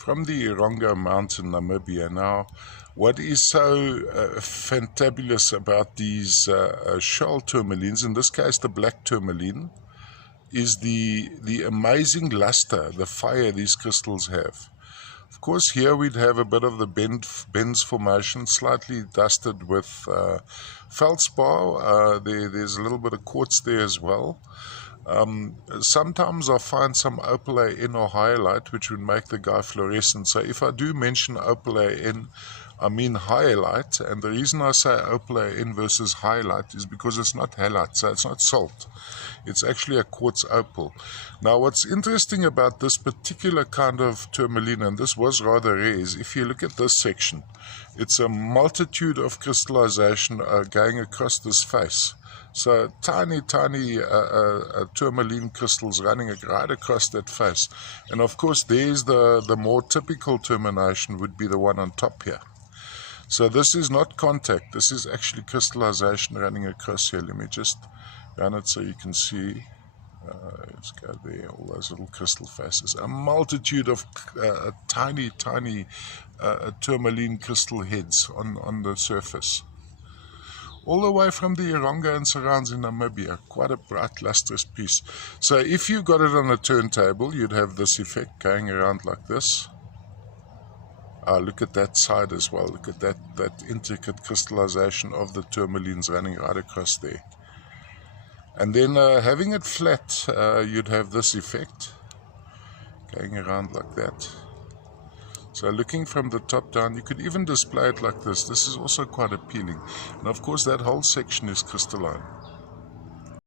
from the Erongo Mountain, Namibia. Now, what is so fantabulous about these shoal tourmalines, in this case the black tourmaline, is the amazing luster, the fire these crystals have. Of course, here we'd have a bit of the Benz formation, slightly dusted with feldspar. There's a little bit of quartz there as well. Sometimes I find some opal AN or hyalite, which would make the guy fluorescent. So if I do mention opal AN, I mean hyalite, and the reason I say opal AN versus hyalite is because it's not halite, so it's not salt. It's actually a quartz opal. Now, what's interesting about this particular kind of tourmaline, and this was rather rare, is if you look at this section, it's a multitude of crystallization going across this face. So tiny tourmaline crystals running right across that face. And of course, there's the more typical termination would be the one on top here. So this is not contact, this is actually crystallization running across here. Let me just run it so you can see. Let's go there, all those little crystal faces. A multitude of tiny tourmaline crystal heads on the surface. All the way from the Erongo and surrounds in Namibia. Quite a bright, lustrous piece. So if you got it on a turntable, you'd have this effect going around like this. Look at that side as well. Look at that intricate crystallization of the tourmalines running right across there. And then having it flat, you'd have this effect going around like that. So looking from the top down, you could even display it like this. This is also quite appealing. And of course that whole section is crystalline.